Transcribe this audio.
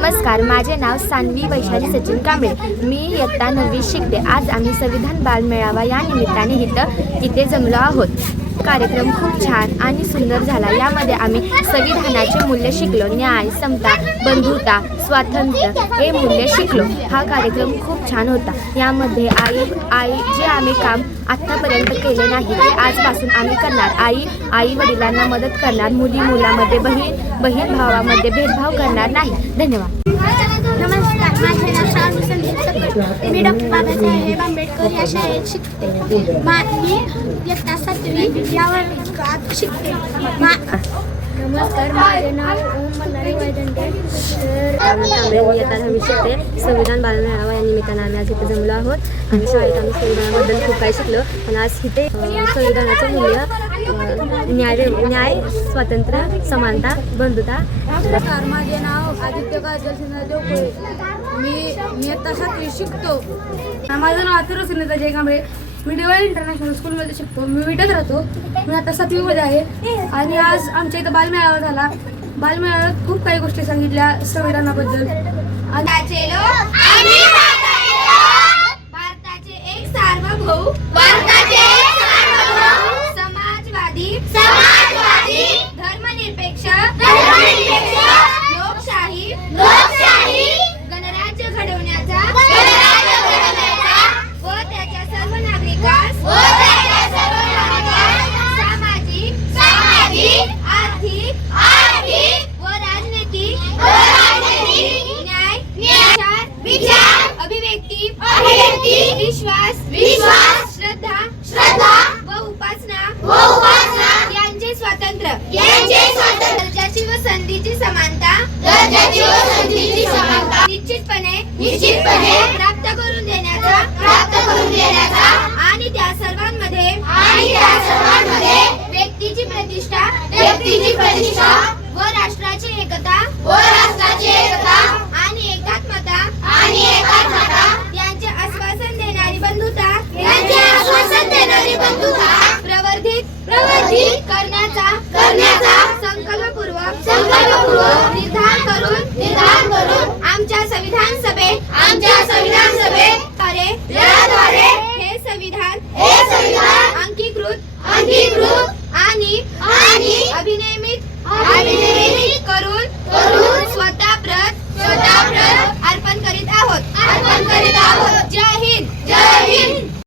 नमस्कार, माझे नाव सान्वी वैशाली सचिन कांबळे. मी इयत्ता 9वी शिकते. आज आम्ही संविधान बालमेळावा या निमित्ताने इथे जमलो आहोत. कार्यक्रम खूप छान आणि सुंदर झाला. यामध्ये आम्ही संविधानाचे मूल्य शिकलो. न्याय, समता, बंधुता, स्वातंत्र्य हे मूल्य शिकलो. हा कार्यक्रम खूप छान होता. यामध्ये आई जे आम्ही काम आत्तापर्यंत केले नाही ते आजपासून आम्ही करणार. आई वडिलांना मदत करणार. मुलामध्ये बहीण भावामध्ये भेदभाव करणार नाही. धन्यवाद. नमस्कार, माझे नाव शालू संदीप सकट. मी डॉक्टर बाबासाहेब आंबेडकर या शाळेत शिकते. मी इयत्ता 7वी या वर्गात शिकते. नमस्कार, माझे नाव मल्हारी वैदंडे. मी इयत्ता 9वी शिकते. संविधान बालमेळावा या निमित्तानं आम्ही आज इथे जमलो आहोत आणि शाळेत आम्ही संविधानाबद्दल खूप काही शिकलो. पण आज इथे संविधानाचं मूल्य न्याय, स्वातंत्र्य, समानता, बंधुता. नमस्कार, माझे नाव आदित्य काजल सिन्हा देवपुरे. मी इयत्ता 7वी शिकतो. माझं नाव अथर्व सुनीता जय कांबळे. मी DY इंटरनॅशनल स्कूलमध्ये शिकतो. मी विटत राहतो. मी आता 7वीमध्ये आहे आणि आज आमच्या इथं बालमेळावा झाला. बालमेळाव्यात खूप काही गोष्टी सांगितल्या संविधानाबद्दल. भारताचे एक सार्वभौम समाजवादी धर्मनिरपेक्ष लोकशाही गणराज्य घडवण्याचा व त्याच्या सर्व नागरिकास सामाजिक, आर्थिक व राजनैतिक न्याय, विचार, अभिव्यक्ती, विश्वास, श्रद्धा व उपासना यांचे स्वातंत्र्य, दर्जाची व संधीची समानता निश्चितपणे प्राप्त करून देण्याचा आणि त्या सर्वांमध्ये व्यक्तीची प्रतिष्ठा